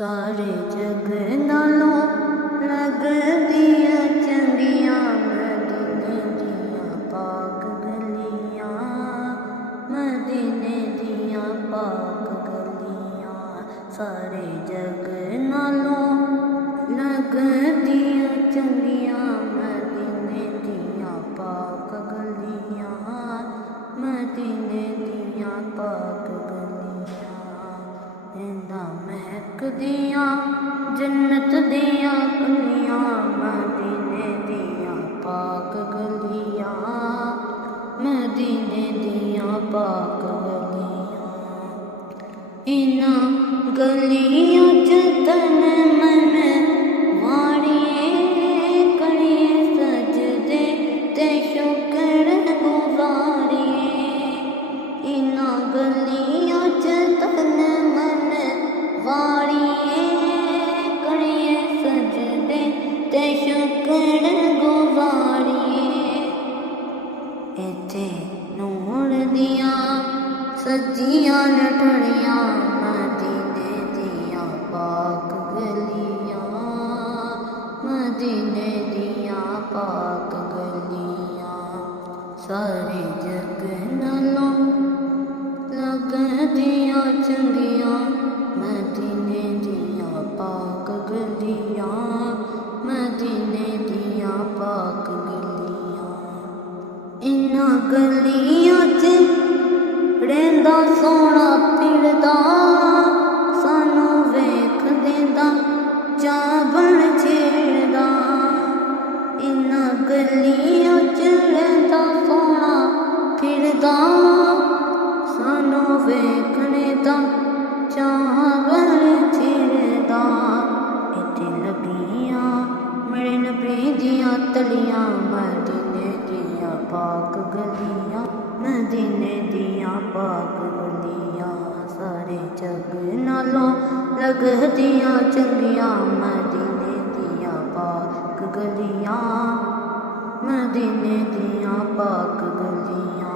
सारे जग नालों लगदियां चंगियां मदीने दियां पाक गलियां, मदीने दियां पाक गलियां। सारे जग नालों लगदियां चंगियां मदीने दियां पाक गलियां, मदीने दियां पाक गलियां। इंदा महकदियां जन्नत दियां कलियां, मदीने दियां पाक गलियां, मदीने दियां पाक गलियां। इन्हां गलियां च तन मन वाड़िए करिए सजदे ते शुक्र गुज़ारिए। इन्हां गलियां च तन मन वाड़िए करिए सजदे ते शुक्र गुज़ारिए। इत्थे नूर दियां सजियां लठड़ियां, मदीने दियां पाक गलियां, मदीने दियां पाक गलियां। सारे जग नालों लगदियां चंगियां मदीने दियां पाक गलियां, मदीने दियां पाक गलियां। इन्हां गलियां च रहिंदा सोहना फिरदा, सानू वेख देंदा चाबण छेड़दा। इन्हां गलियां च रहिंदा सोहना फिरदा, सानू वेखने दा चाबण छेड़दा। इत्थे लगियां मेरे नबी दियां तलियां, मदीने दियां पाक गलियां, मदीने दियां पाक गलियां। सारे जग नालों लगदियां चंगियां मदीने दियां पाक गलियां, मदीने दियां पाक गलियां।